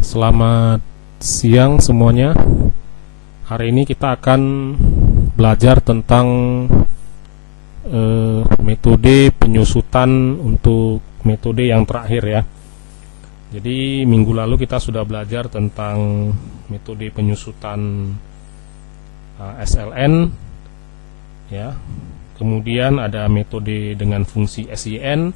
Selamat siang semuanya. Hari ini kita akan belajar tentang metode penyusutan untuk metode yang terakhir ya. Jadi minggu lalu kita sudah belajar tentang metode penyusutan SLN ya. Kemudian ada metode dengan fungsi SIN,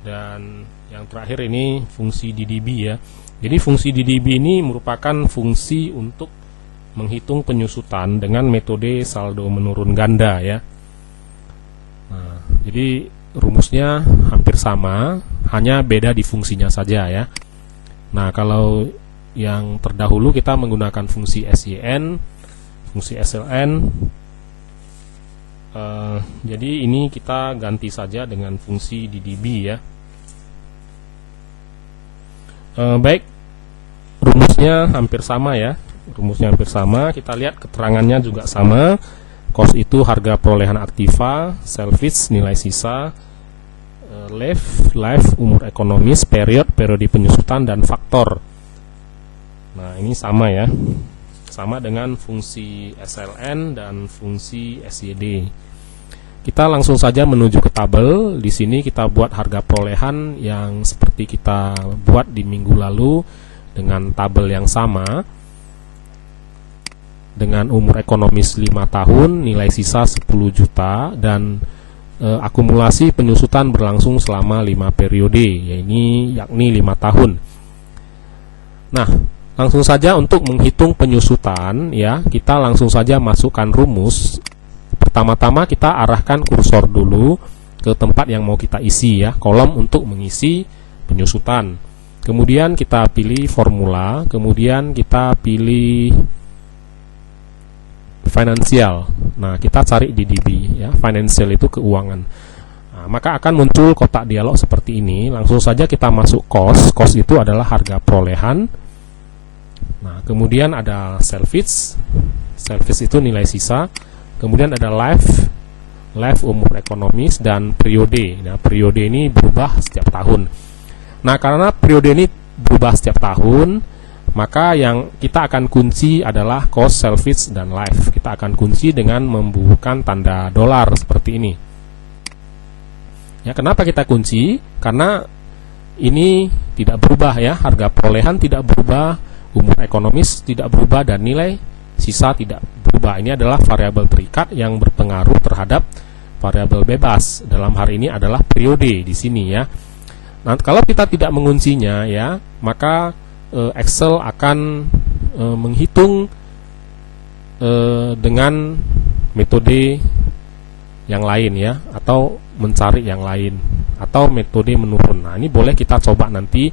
dan yang terakhir ini fungsi DDB ya. Jadi fungsi DDB ini merupakan fungsi untuk menghitung penyusutan dengan metode saldo menurun ganda ya. Nah, jadi rumusnya hampir sama, hanya beda di fungsinya saja ya. Nah, kalau yang terdahulu kita menggunakan fungsi SIN, fungsi SLN. Jadi ini kita ganti saja dengan fungsi DDB ya. Baik, rumusnya hampir sama ya. Rumusnya hampir sama. Kita lihat keterangannya juga sama. Cost itu harga perolehan aktiva, service nilai sisa, life umur ekonomis, periode penyusutan, dan faktor. Nah, ini sama ya. Sama dengan fungsi SLN dan fungsi SYD. Kita langsung saja menuju ke tabel. Di sini kita buat harga perolehan yang seperti kita buat di minggu lalu dengan tabel yang sama. Dengan umur ekonomis 5 tahun, nilai sisa 10 juta, dan akumulasi penyusutan berlangsung selama 5 periode, yakni 5 tahun. Nah, langsung saja untuk menghitung penyusutan ya, kita langsung saja masukkan rumus. Pertama-tama kita arahkan kursor dulu ke tempat yang mau kita isi ya, kolom untuk mengisi penyusutan. Kemudian kita pilih formula, kemudian kita pilih finansial. Nah, kita cari DDB ya, financial itu keuangan. Nah, maka akan muncul kotak dialog seperti ini. Langsung saja kita masuk cost. Cost itu adalah harga perolehan. Nah, kemudian ada service. Service itu nilai sisa. Kemudian ada life umur ekonomis, dan periode. Nah, periode ini berubah setiap tahun. Nah, karena periode ini berubah setiap tahun, maka yang kita akan kunci adalah cost, service, dan life. Kita akan kunci dengan membubuhkan tanda dolar seperti ini. Ya, kenapa kita kunci? Karena ini tidak berubah ya, harga perolehan tidak berubah, umur ekonomis tidak berubah, dan nilai sisa tidak berubah. Ini adalah variabel terikat yang berpengaruh terhadap variabel bebas. Dalam hal ini adalah periode di sini ya. Nah, kalau kita tidak menguncinya ya, maka Excel akan menghitung dengan metode yang lain ya, atau mencari yang lain, atau metode menurun. Nah, ini boleh kita coba nanti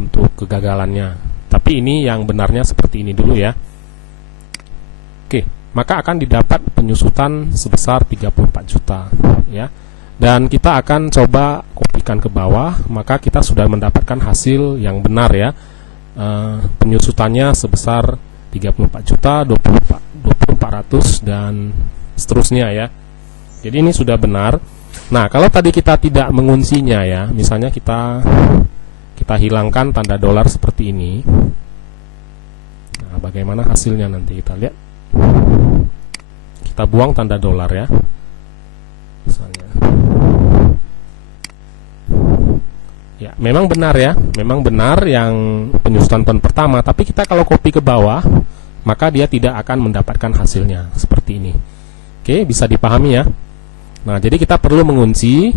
untuk kegagalannya. Tapi ini yang benarnya seperti ini dulu ya. Oke, maka akan didapat penyusutan sebesar 34 juta ya. Dan kita akan coba kopikan ke bawah, maka kita sudah mendapatkan hasil yang benar ya. Penyusutannya sebesar 34 juta, 2400, dan seterusnya ya. Jadi ini sudah benar. Nah, kalau tadi kita tidak menguncinya ya, misalnya kita hilangkan tanda dolar seperti ini. Nah, bagaimana hasilnya nanti kita lihat. Kita buang tanda dolar ya. Misalnya. Ya, memang benar ya, memang benar yang penyusutan tahun pertama, tapi kita kalau copy ke bawah, maka dia tidak akan mendapatkan hasilnya seperti ini. Oke, bisa dipahami ya. Nah, jadi kita perlu mengunci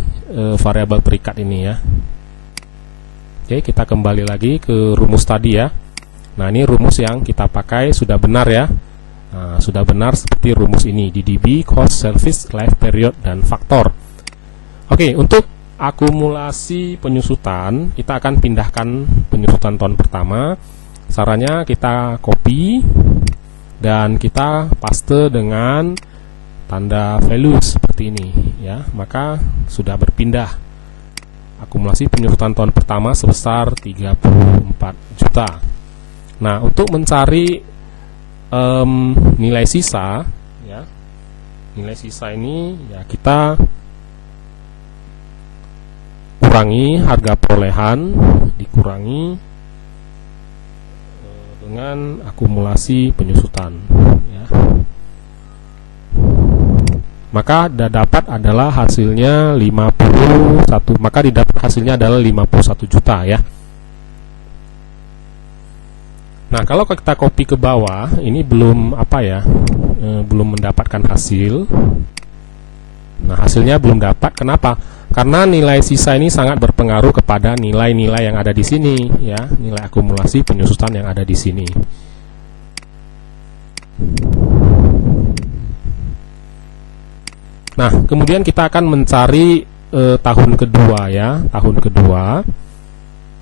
variabel terikat ini ya. Oke, kita kembali lagi ke rumus tadi ya. Nah, ini rumus yang kita pakai sudah benar ya. Nah, sudah benar seperti rumus ini, DDB, cost, service, life period, dan faktor. Oke, untuk akumulasi penyusutan, kita akan pindahkan penyusutan tahun pertama. Caranya kita copy dan kita paste dengan tanda value seperti ini ya. Maka sudah berpindah. Akumulasi penyusutan tahun pertama sebesar 34 juta. Nah, untuk mencari nilai sisa ya. Nilai sisa ini ya, kita kurangi harga perolehan, dikurangi dengan akumulasi penyusutan ya. Maka dapat adalah hasilnya 51, maka didapat hasilnya adalah 51 juta ya. Nah, kalau kita copy ke bawah, ini belum belum mendapatkan hasil. Nah, hasilnya belum dapat. Kenapa? Karena nilai sisa ini sangat berpengaruh kepada nilai-nilai yang ada di sini ya, nilai akumulasi penyusutan yang ada di sini. Nah, kemudian kita akan mencari tahun kedua ya, tahun kedua.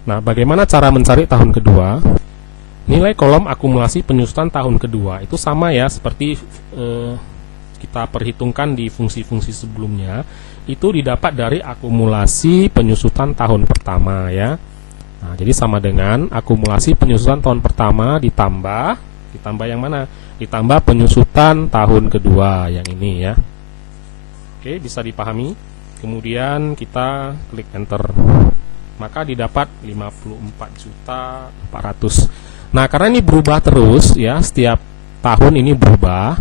Nah, bagaimana cara mencari tahun kedua? Nilai kolom akumulasi penyusutan tahun kedua itu sama ya seperti kita perhitungkan di fungsi-fungsi sebelumnya, itu didapat dari akumulasi penyusutan tahun pertama ya. Nah, jadi sama dengan akumulasi penyusutan tahun pertama ditambah yang mana? Ditambah penyusutan tahun kedua yang ini ya. Oke, bisa dipahami. Kemudian kita klik enter. Maka didapat 54.400. Nah, karena ini berubah terus ya, setiap tahun ini berubah,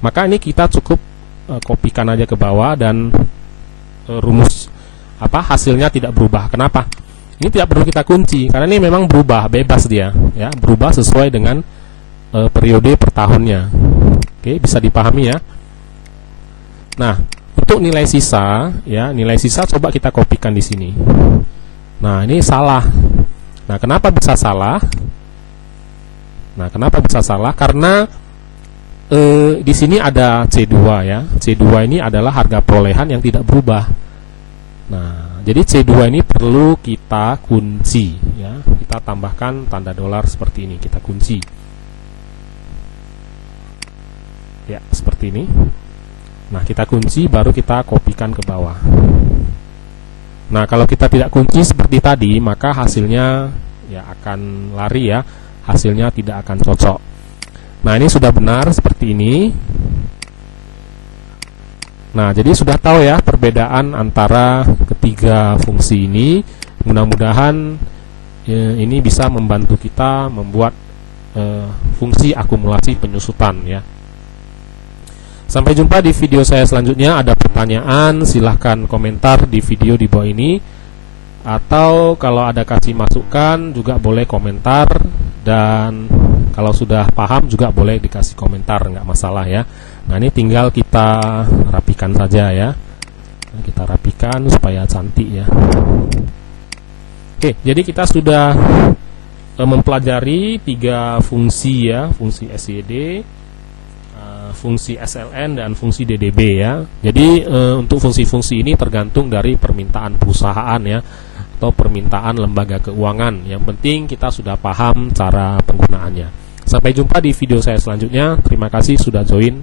maka ini kita cukup kopikan aja ke bawah dan rumus hasilnya tidak berubah. Kenapa? Ini tidak perlu kita kunci karena ini memang berubah, bebas dia ya, berubah sesuai dengan periode per tahunnya. Oke, bisa dipahami ya. Nah, untuk nilai sisa ya, nilai sisa coba kita kopikan di sini. Nah, ini salah. Nah, kenapa bisa salah? Karena di sini ada C2 ya. C2 ini adalah harga perolehan yang tidak berubah. Nah, jadi C2 ini perlu kita kunci ya. Kita tambahkan tanda dolar seperti ini, kita kunci. Ya, seperti ini. Nah, kita kunci baru kita kopikan ke bawah. Nah, kalau kita tidak kunci seperti tadi, maka hasilnya ya akan lari ya. Hasilnya tidak akan cocok. Nah, ini sudah benar seperti ini. Nah, jadi sudah tahu ya perbedaan antara ketiga fungsi ini. Mudah-mudahan ini bisa membantu kita membuat fungsi akumulasi penyusutan ya. Sampai jumpa di video saya selanjutnya. Ada pertanyaan silahkan komentar di video di bawah ini, atau kalau ada kasih masukan juga boleh komentar, dan kalau sudah paham juga boleh dikasih komentar, nggak masalah ya. Nah, ini tinggal kita rapikan saja ya. Kita rapikan supaya cantik ya. Oke, jadi kita sudah mempelajari 3 fungsi ya, fungsi SYD, fungsi SLN, dan fungsi DDB ya. Jadi untuk fungsi-fungsi ini tergantung dari permintaan perusahaan ya, atau permintaan lembaga keuangan. Yang penting kita sudah paham cara penggunaannya. Sampai jumpa di video saya selanjutnya. Terima kasih sudah join.